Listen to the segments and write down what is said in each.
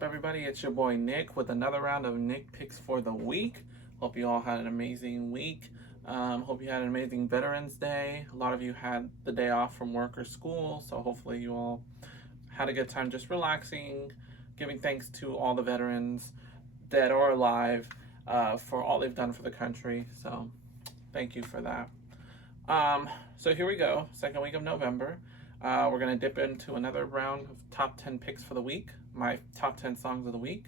up, everybody? It's your boy Nick with another round of Nick Picks for the week. Hope you all had an amazing week. Hope you had an amazing Veterans Day. A lot of you had the day off from work or school, so hopefully you all had a good time just relaxing, giving thanks to all the veterans, dead or alive, for all they've done for the country. So thank you for that. So here we go, second week of November. We're going to dip into another round of top 10 picks for the week, my top 10 songs of the week.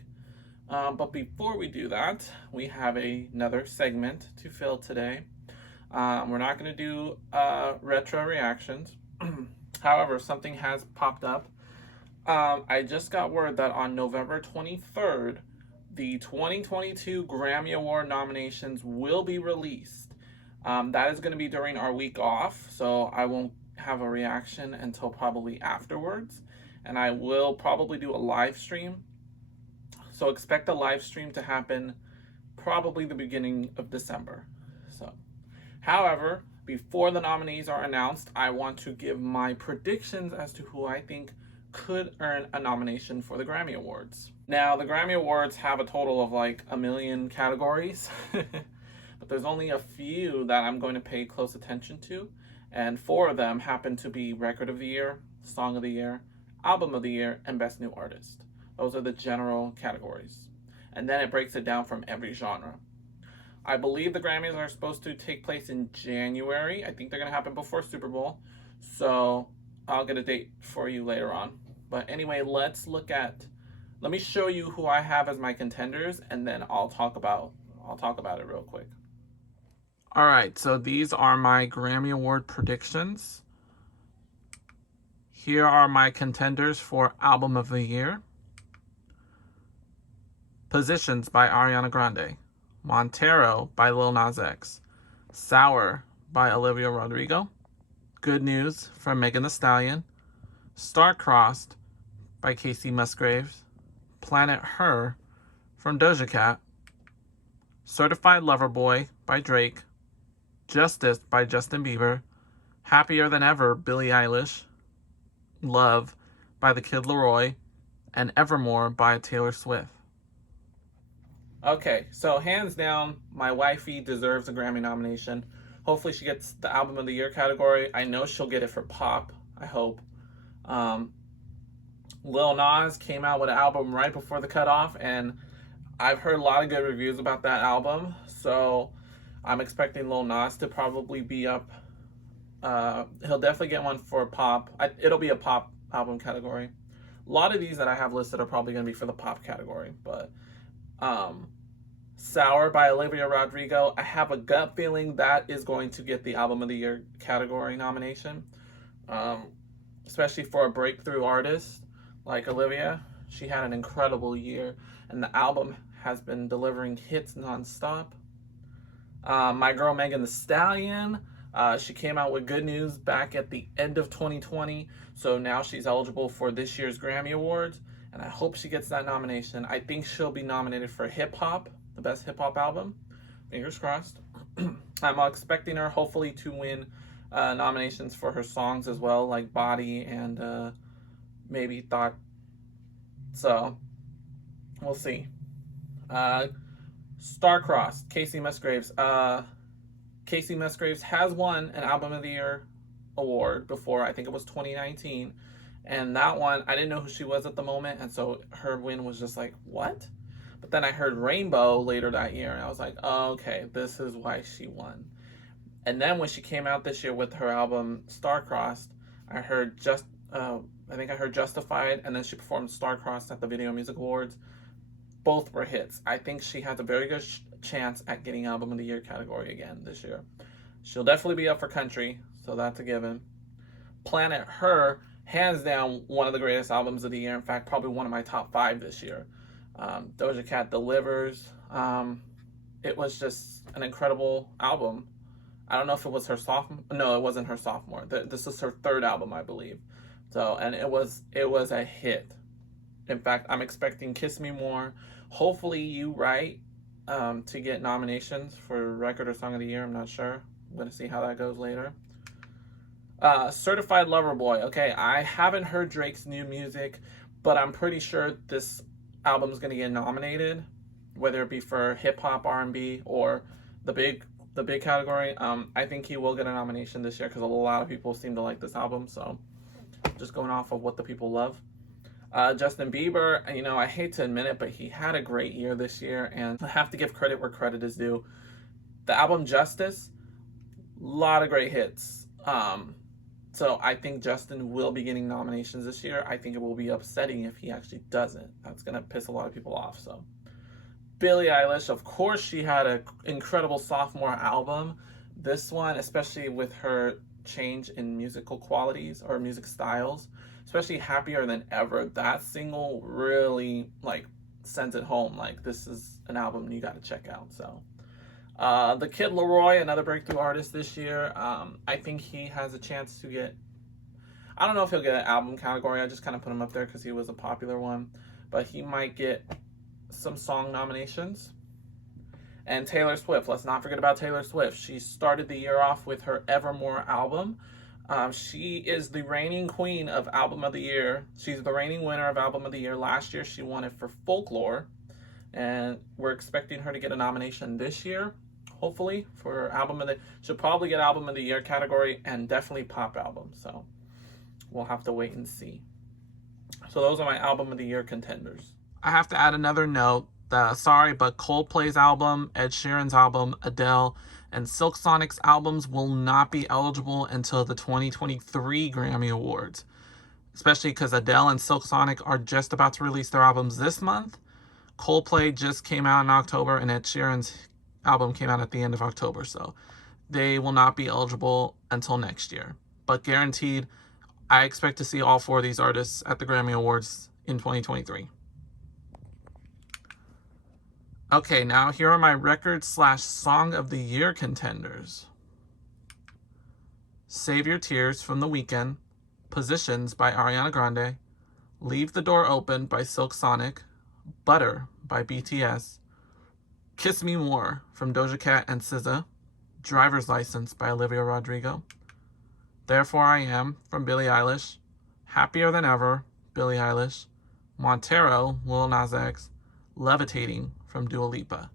But before we do that, we have another segment to fill today. We're not going to do retro reactions. However, something has popped up. I just got word that on November 23rd, the 2022 Grammy Award nominations will be released. That is going to be during our week off, so I won't have a reaction until probably afterwards, and I will probably do a live stream, so expect a live stream to happen probably the beginning of December. So, however, before the nominees are announced, I want to give my predictions as to who I think could earn a nomination for the Grammy Awards. Now, the Grammy Awards have a total of like 1 million categories, but there's only a few that I'm going to pay close attention to. And 4 of them happen to be Record of the Year, Song of the Year, Album of the Year, and Best New Artist. Those are the general categories. And then it breaks it down from every genre. I believe the Grammys are supposed to take place in January. I think they're going to happen before Super Bowl. So I'll get a date for you later on. But anyway, let me show you who I have as my contenders, and then I'll talk about it real quick. All right, so these are my Grammy Award predictions. Here are my contenders for Album of the Year. Positions by Ariana Grande. Montero by Lil Nas X. Sour by Olivia Rodrigo. Good News from Megan Thee Stallion. Star-Crossed by Casey Musgraves. Planet Her from Doja Cat. Certified Lover Boy by Drake. Justice by Justin Bieber. Happier Than Ever, Billie Eilish. Love by The Kid Laroi. And Evermore by Taylor Swift. Okay, so hands down, my wifey deserves a Grammy nomination. Hopefully she gets the Album of the Year category. I know she'll get it for pop, I hope. Lil Nas came out with an album right before the cutoff, and I've heard a lot of good reviews about that album, so I'm expecting Lil Nas to probably be up. He'll definitely get one for pop. It'll be a pop album category. A lot of these that I have listed are probably going to be for the pop category, but Sour by Olivia Rodrigo, I have a gut feeling that is going to get the Album of the Year category nomination, especially for a breakthrough artist like Olivia. She had an incredible year, and the album has been delivering hits nonstop. My girl Megan Thee Stallion, she came out with Good News back at the end of 2020, so now she's eligible for this year's Grammy Awards, and I hope she gets that nomination. I think she'll be nominated for hip hop, the best hip hop album. Fingers crossed. I'm expecting her hopefully to win nominations for her songs as well, like Body and maybe Thought. So we'll see. Star-Crossed, Casey Musgraves. Casey Musgraves has won an Album of the Year award before. I think it was 2019. And that one, I didn't know who she was at the moment, and so her win was just like, what? But then I heard Rainbow later that year, and I was like, oh, okay, this is why she won. And then when she came out this year with her album Star-Crossed, I think I heard Justified, and then she performed Star-Crossed at the Video Music Awards. Both were hits. I think she has a very good chance at getting Album of the Year category again this year. She'll definitely be up for country, so that's a given. Planet Her, hands down, one of the greatest albums of the year. In fact, probably one of my top 5 this year. Doja Cat delivers. It was just an incredible album. I don't know if it was her sophomore. No, it wasn't her sophomore. This is her 3rd album, I believe. So, and it was a hit. In fact, I'm expecting Kiss Me More. Hopefully You Right to get nominations for Record or Song of the Year. I'm not sure. I'm going to see how that goes later. Certified Lover Boy. Okay, I haven't heard Drake's new music, but I'm pretty sure this album is going to get nominated, whether it be for hip hop, R&B, or the big category. I think he will get a nomination this year because a lot of people seem to like this album. So just going off of what the people love. Justin Bieber, I hate to admit it, but he had a great year this year, and I have to give credit where credit is due. The album Justice, a lot of great hits. So I think Justin will be getting nominations this year. I think it will be upsetting if he actually doesn't. That's going to piss a lot of people off. So Billie Eilish, of course, she had an incredible sophomore album. This one, especially with her change in musical qualities or music styles, especially Happier Than Ever, that single really sends it home. This is an album you got to check out. So the Kid Laroi, another breakthrough artist this year. I think he has a chance to get, I don't know if he'll get an album category. I just kind of put him up there because he was a popular one, but he might get some song nominations. And Taylor Swift, let's not forget about Taylor Swift. She started the year off with her Evermore album. She is the reigning queen of Album of the Year. She's the reigning winner of Album of the Year. Last year she won it for Folklore, and we're expecting her to get a nomination this year, hopefully, for Album of the... She'll probably get Album of the Year category and definitely Pop Album, so we'll have to wait and see. So those are my Album of the Year contenders. I have to add another note. Sorry, but Coldplay's album, Ed Sheeran's album, Adele, and Silk Sonic's albums will not be eligible until the 2023 Grammy Awards. Especially because Adele and Silk Sonic are just about to release their albums this month. Coldplay just came out in October, and Ed Sheeran's album came out at the end of October. So they will not be eligible until next year. But guaranteed, I expect to see all four of these artists at the Grammy Awards in 2023. Okay, now here are my record/song of the year contenders. Save Your Tears from The Weeknd, Positions by Ariana Grande, Leave the Door Open by Silk Sonic, Butter by BTS, Kiss Me More from Doja Cat and SZA, Driver's License by Olivia Rodrigo, Therefore I Am from Billie Eilish, Happier Than Ever, Billie Eilish, Montero, Lil Nas X, Levitating from Dua Lipa.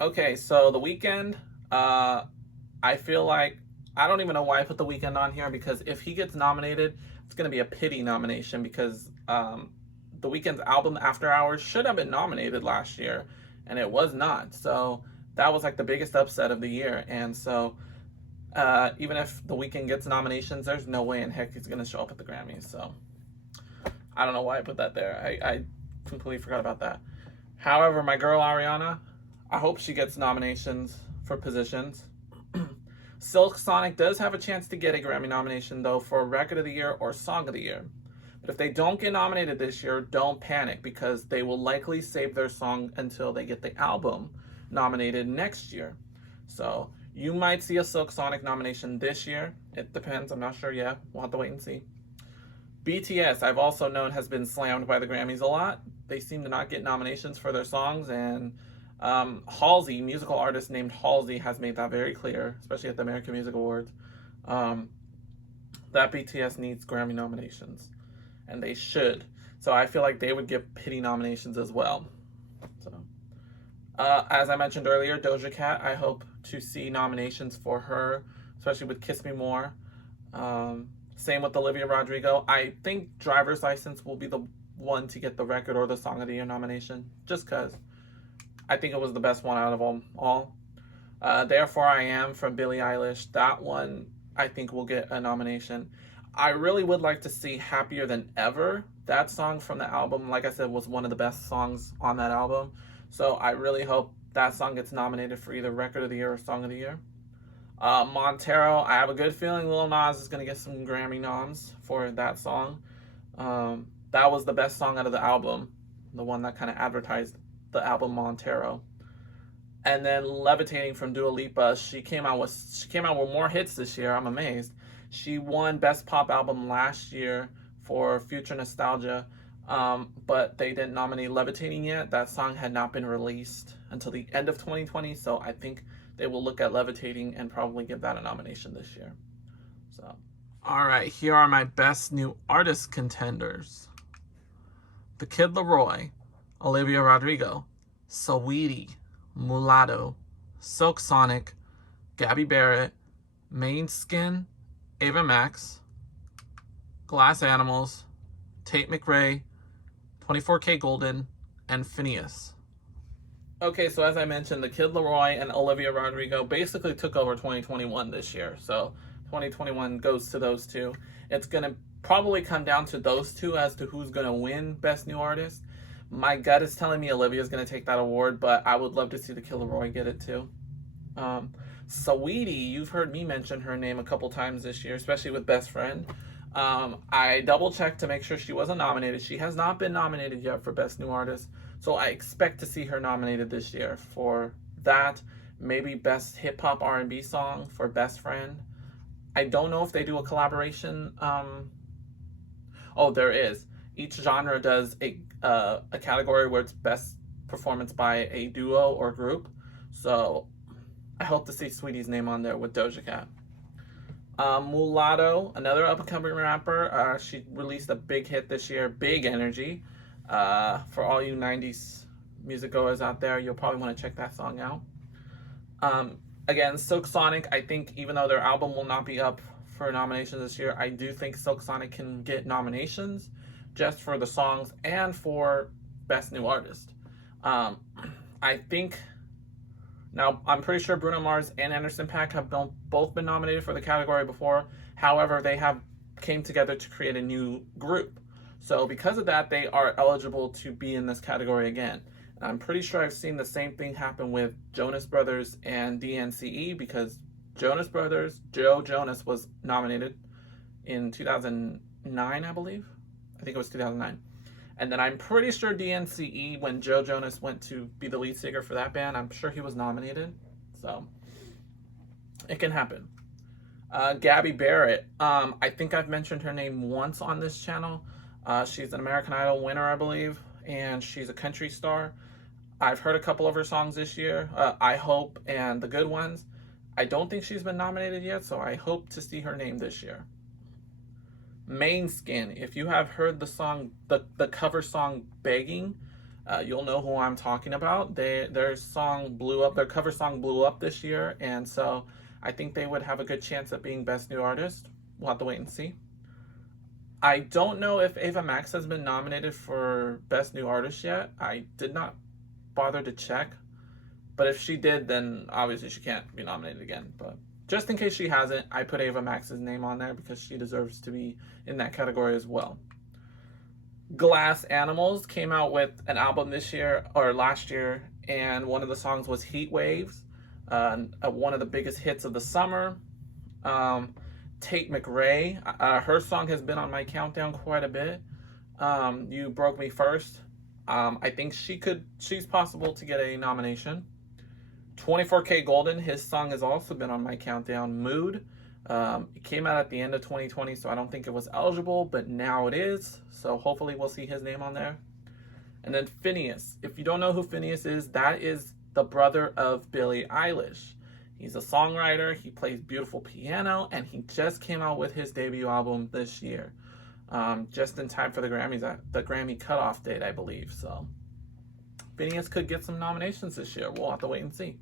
Okay, so The Weeknd, I feel like, I don't even know why I put The Weeknd on here, because if he gets nominated, it's going to be a pity nomination, because The Weeknd's album After Hours should have been nominated last year, and it was not. So that was the biggest upset of the year. And so even if The Weeknd gets nominations, there's no way in heck he's going to show up at the Grammys. So I don't know why I put that there. I completely forgot about that. However, my girl Ariana, I hope she gets nominations for Positions. Silk Sonic does have a chance to get a Grammy nomination, though, for Record of the Year or Song of the Year. But if they don't get nominated this year, don't panic, because they will likely save their song until they get the album nominated next year. So you might see a Silk Sonic nomination this year. It depends. I'm not sure yet. We'll have to wait and see. BTS, I've also known, has been slammed by the Grammys a lot. They seem to not get nominations for their songs, and Halsey, musical artist named Halsey, has made that very clear, especially at the American Music Awards, that BTS needs Grammy nominations, and they should. So I feel like they would get pity nominations as well. So, as I mentioned earlier, Doja Cat, I hope to see nominations for her, especially with Kiss Me More. Same with Olivia Rodrigo. I think Driver's License will be the one to get the record or the Song of the Year nomination, just because I think it was the best one out of them all. Therefore I Am from Billie Eilish, that one I think will get a nomination. I really would like to see Happier Than Ever. That song from the album, like I said, was one of the best songs on that album. So I really hope that song gets nominated for either Record of the Year or Song of the Year. Montero, I have a good feeling Lil Nas is going to get some Grammy noms for that song. That was the best song out of the album, the one that kind of advertised the album Montero. And then Levitating from Dua Lipa, she came out with more hits this year. I'm amazed. She won Best Pop Album last year for Future Nostalgia, but they didn't nominate Levitating yet. That song had not been released until the end of 2020, so I think they will look at Levitating and probably give that a nomination this year. So, all right, here are my best new artist contenders. The Kid Laroi, Olivia Rodrigo, Saweetie, Mulatto, Silk Sonic, Gabby Barrett, Main Skin, Ava Max, Glass Animals, Tate McRae, 24K Golden, and Phineas. Okay, so as I mentioned, the Kid Laroi and Olivia Rodrigo basically took over 2021 this year. So 2021 goes to those two. It's going to probably come down to those two as to who's going to win Best New Artist. My gut is telling me Olivia's going to take that award, but I would love to see the Kid Laroi get it too. Saweetie, you've heard me mention her name a couple times this year, especially with Best Friend. I double checked to make sure she wasn't nominated. She has not been nominated yet for Best New Artist, so I expect to see her nominated this year for that. Maybe Best Hip Hop R&B Song for Best Friend. I don't know if they do a collaboration. Oh, there is. Each genre does a category where it's best performance by a duo or group. So I hope to see Sweetie's name on there with Doja Cat. Mulatto, another up-and-coming rapper. She released a big hit this year, Big Energy. For all you 90s music goers out there, you'll probably want to check that song out. Again, Silk Sonic, I think even though their album will not be up for nominations this year, I do think Silk Sonic can get nominations just for the songs and for Best New Artist. I think... Now, I'm pretty sure Bruno Mars and Anderson .Paak have both been nominated for the category before. However, they have came together to create a new group. So because of that, they are eligible to be in this category again. And I'm pretty sure I've seen the same thing happen with Jonas Brothers and DNCE, because Jonas Brothers, Joe Jonas was nominated in 2009, I believe. I think it was 2009. And then I'm pretty sure DNCE, when Joe Jonas went to be the lead singer for that band, I'm sure he was nominated. So it can happen. Gabby Barrett. I think I've mentioned her name once on this channel. She's an American Idol winner, I believe, and she's a country star. I've heard a couple of her songs this year, I Hope and The Good Ones. I don't think she's been nominated yet, so I hope to see her name this year. Main Skin. If you have heard the song, the cover song Begging, you'll know who I'm talking about. Their song blew up, their cover song blew up this year, and so I think they would have a good chance at being Best New Artist. We'll have to wait and see. I don't know if Ava Max has been nominated for Best New Artist yet. I did not bother to check, but if she did, then obviously she can't be nominated again. But just in case she hasn't, I put Ava Max's name on there because she deserves to be in that category as well. Glass Animals came out with an album this year, or last year, and one of the songs was Heat Waves, one of the biggest hits of the summer. Tate McRae, her song has been on my countdown quite a bit. You Broke Me First. I think she's possible to get a nomination. 24K Golden, his song has also been on my countdown. Mood. It came out at the end of 2020, so I don't think it was eligible, but now it is. So hopefully we'll see his name on there. And then Phineas. If you don't know who Phineas is, that is the brother of Billie Eilish. He's a songwriter, he plays beautiful piano, and he just came out with his debut album this year. Just in time for the Grammys, the Grammy cutoff date, I believe. So Phineas could get some nominations this year. We'll have to wait and see.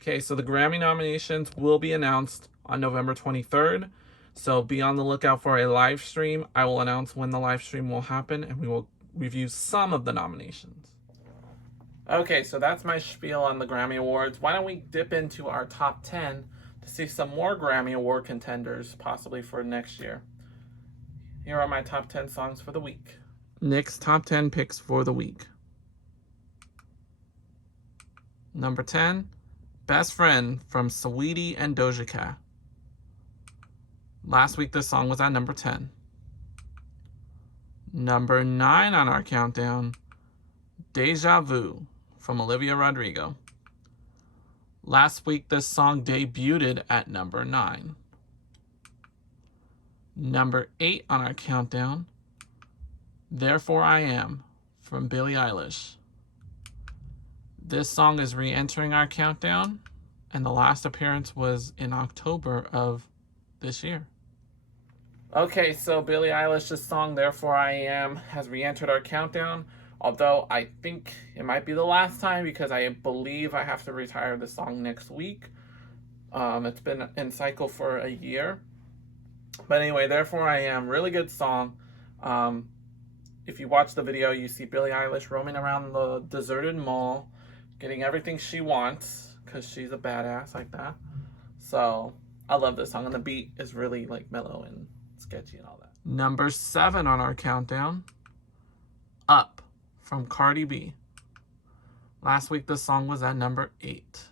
Okay, so the Grammy nominations will be announced on November 23rd. So be on the lookout for a live stream. I will announce when the live stream will happen, and we will review some of the nominations. Okay, so that's my spiel on the Grammy Awards. Why don't we dip into our top 10 to see some more Grammy Award contenders, possibly for next year. Here are my top 10 songs for the week. Nick's top 10 picks for the week. Number 10, Best Friend from Saweetie and Doja Cat. Last week, this song was at number 10. Number 9 on our countdown, Deja Vu from Olivia Rodrigo. Last week, this song debuted at number 9. Number 8 on our countdown, Therefore I Am from Billie Eilish. This song is re-entering our countdown, and the last appearance was in October of this year. Okay, so Billie Eilish's song Therefore I Am has re-entered our countdown. Although I think it might be the last time because I believe I have to retire the song next week. It's been in cycle for a year. But anyway, Therefore I Am, really good song. Um, if you watch the video, you see Billie Eilish roaming around the deserted mall, getting everything she wants because she's a badass like that. So I love this song, and the beat is really like mellow and sketchy and all that. Number 7 on our countdown, Up from Cardi B. Last week this song was at number 8.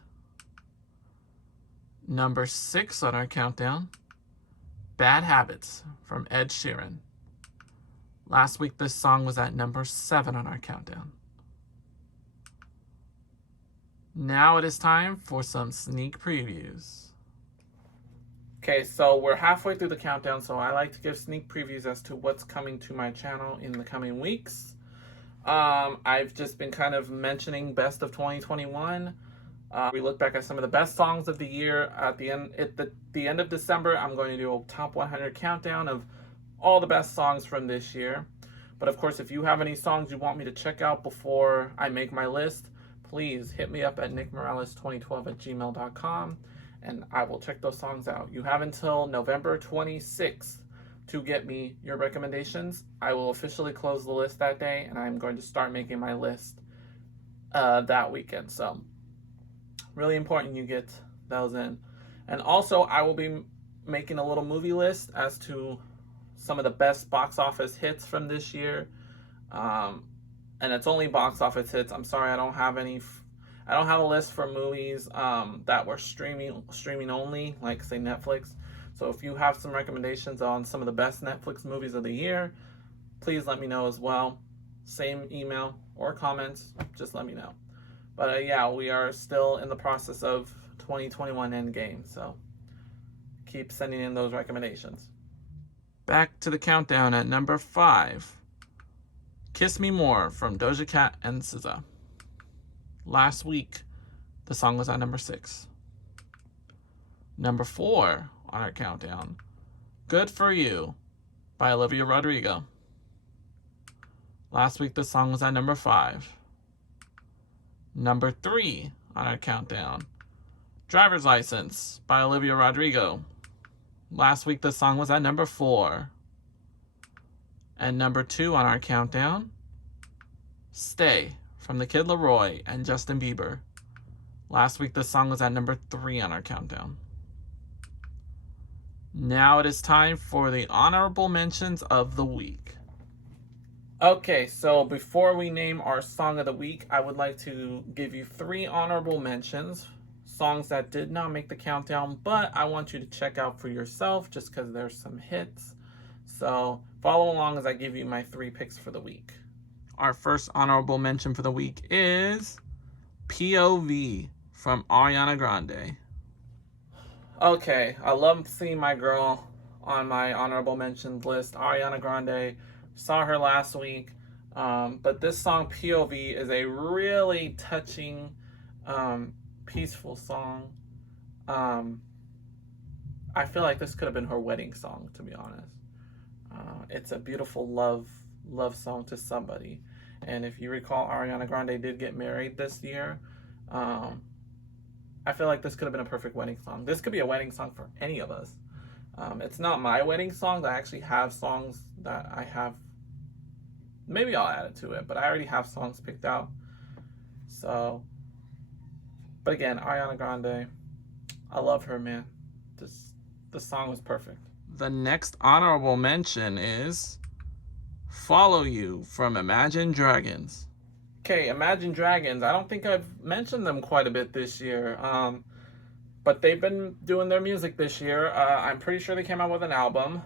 Number 6 on our countdown, Bad Habits from Ed Sheeran. Last week this song was at number 7 on our countdown. Now it is time for some sneak previews. Okay, so we're halfway through the countdown, so I like to give sneak previews as to what's coming to my channel in the coming weeks. I've just been kind of mentioning best of 2021. We look back at some of the best songs of the year. At the end of December, I'm going to do a top 100 countdown of all the best songs from this year. But of course, if you have any songs you want me to check out before I make my list, please hit me up at nickmorales2012@gmail.com. and I will check those songs out. You have until November 26th to get me your recommendations. I will officially close the list that day, and I'm going to start making my list that weekend. So, really important you get those in. And also, I will be making a little movie list as to some of the best box office hits from this year. And it's only box office hits. I'm sorry, I don't have a list for movies that were streaming only, like say Netflix. So if you have some recommendations on some of the best Netflix movies of the year, please let me know as well. Same email or comments, just let me know. But yeah, we are still in the process of 2021 Endgame, so keep sending in those recommendations. Back to the countdown at number 5. Kiss Me More from Doja Cat and SZA. Last week, the song was at number 6. Number 4 on our countdown, Good For You by Olivia Rodrigo. Last week, the song was at number 5. Number 3 on our countdown, Driver's License by Olivia Rodrigo. Last week, the song was at number 4. And number 2 on our countdown, Stay from The Kid Laroi and Justin Bieber. Last week, the song was at number 3 on our countdown. Now it is time for the honorable mentions of the week. Okay, so before we name our song of the week, I would like to give you 3 honorable mentions. Songs that did not make the countdown, but I want you to check out for yourself just because there's some hits. So follow along as I give you my 3 picks for the week. Our first honorable mention for the week is POV from Ariana Grande. Okay, I love seeing my girl on my honorable mentions list, Ariana Grande. Saw her last week, but this song POV is a really touching, peaceful song. I feel like this could have been her wedding song, to be honest. It's a beautiful love song to somebody. And if you recall, Ariana Grande did get married this year. I feel like this could have been a perfect wedding song. This could be a wedding song for any of us. It's not my wedding song. I actually have songs that I have. Maybe I'll add it to it, but I already have songs picked out. So, but again, Ariana Grande, I love her, man. The song was perfect. The next honorable mention is Follow You from Imagine Dragons. Okay, Imagine Dragons. I don't think I've mentioned them quite a bit this year. But they've been doing their music this year. I'm pretty sure they came out with an album.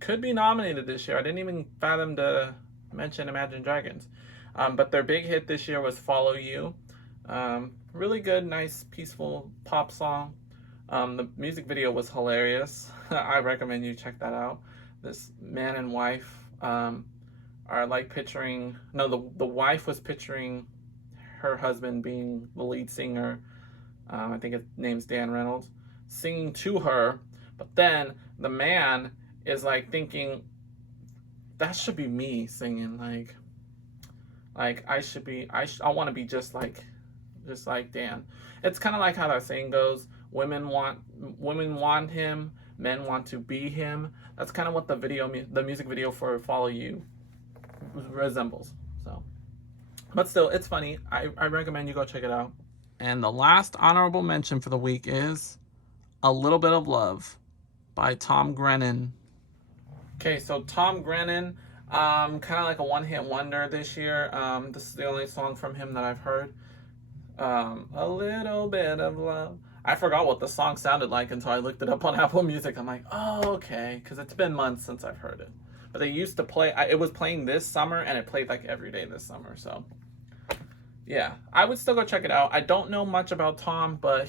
Could be nominated this year. I didn't even fathom to mention Imagine Dragons. But their big hit this year was Follow You. Really good, nice, peaceful pop song. The music video was hilarious. I recommend you check that out. This man and wife are like picturing... No, the wife was picturing her husband being the lead singer. I think his name's Dan Reynolds. Singing to her. But then the man is like thinking, that should be me singing. Like, Like I want to be just like Dan. It's kind of like how that saying goes: women want him, men want to be him. That's kind of what the music video for "Follow You" resembles. So, but still, it's funny. I recommend you go check it out. And the last honorable mention for the week is "A Little Bit of Love" by Tom Grennan. Okay, so Tom Grennan, kind of like a one-hit wonder this year. This is the only song from him that I've heard. A little bit of love. I forgot what the song sounded like until I looked it up on Apple Music. I'm like, oh, okay, because it's been months since I've heard it. But they used to play, it was playing this summer, and it played like every day this summer. So, yeah, I would still go check it out. I don't know much about Tom, but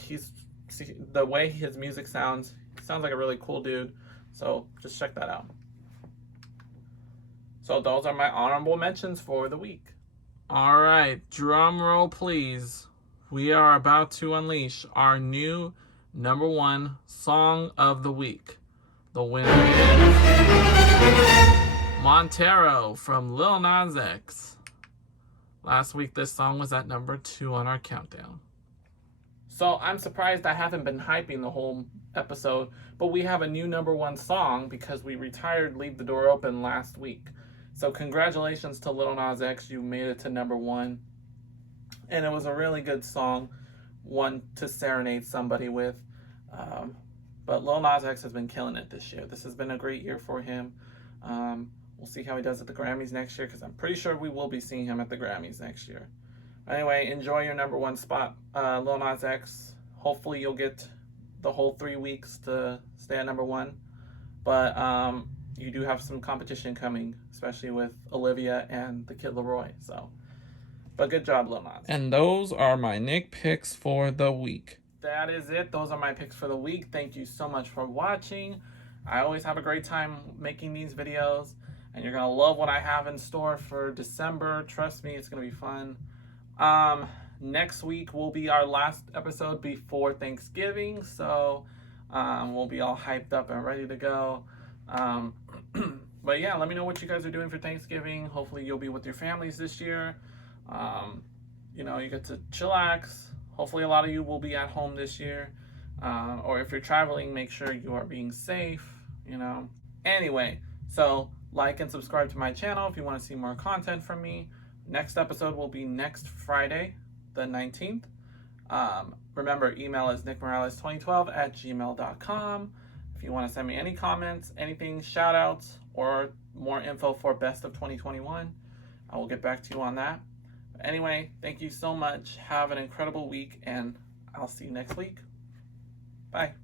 the way his music sounds, he sounds like a really cool dude. So just check that out. So those are my honorable mentions for the week. All right, drum roll, please. We are about to unleash our new #1 song of the week. The winner is Montero from Lil Nas X. Last week, this song was at #2 on our countdown. So I'm surprised I haven't been hyping the whole episode, but we have a new #1 song because we retired Leave the Door Open last week. So congratulations to Lil Nas X, you made it to #1. And it was a really good song, one to serenade somebody with. But Lil Nas X has been killing it this year. This has been a great year for him. We'll see how he does at the Grammys next year, because I'm pretty sure we will be seeing him at the Grammys next year. Anyway, enjoy your #1 spot, Lil Nas X. Hopefully you'll get the whole 3 weeks to stay at #1. But you do have some competition coming, especially with Olivia and the Kid Laroi. So, but good job, Lil Nas. And those are my Nick picks for the week. That is it. Those are my picks for the week. Thank you so much for watching. I always have a great time making these videos, and you're gonna love what I have in store for December. Trust me, it's gonna be fun. Next week will be our last episode before Thanksgiving, so we'll be all hyped up and ready to go. But yeah, let me know what you guys are doing for Thanksgiving. Hopefully you'll be with your families this year. You get to chillax. Hopefully a lot of you will be at home this year. Or if you're traveling, make sure you are being safe, Anyway, so like and subscribe to my channel if you want to see more content from me. Next episode will be next Friday, the 19th. Remember, email is nickmorales2012@gmail.com. If you want to send me any comments, anything, shout outs, or more info for best of 2021, I will get back to you on that. But anyway, thank you so much. Have an incredible week, and I'll see you next week. Bye.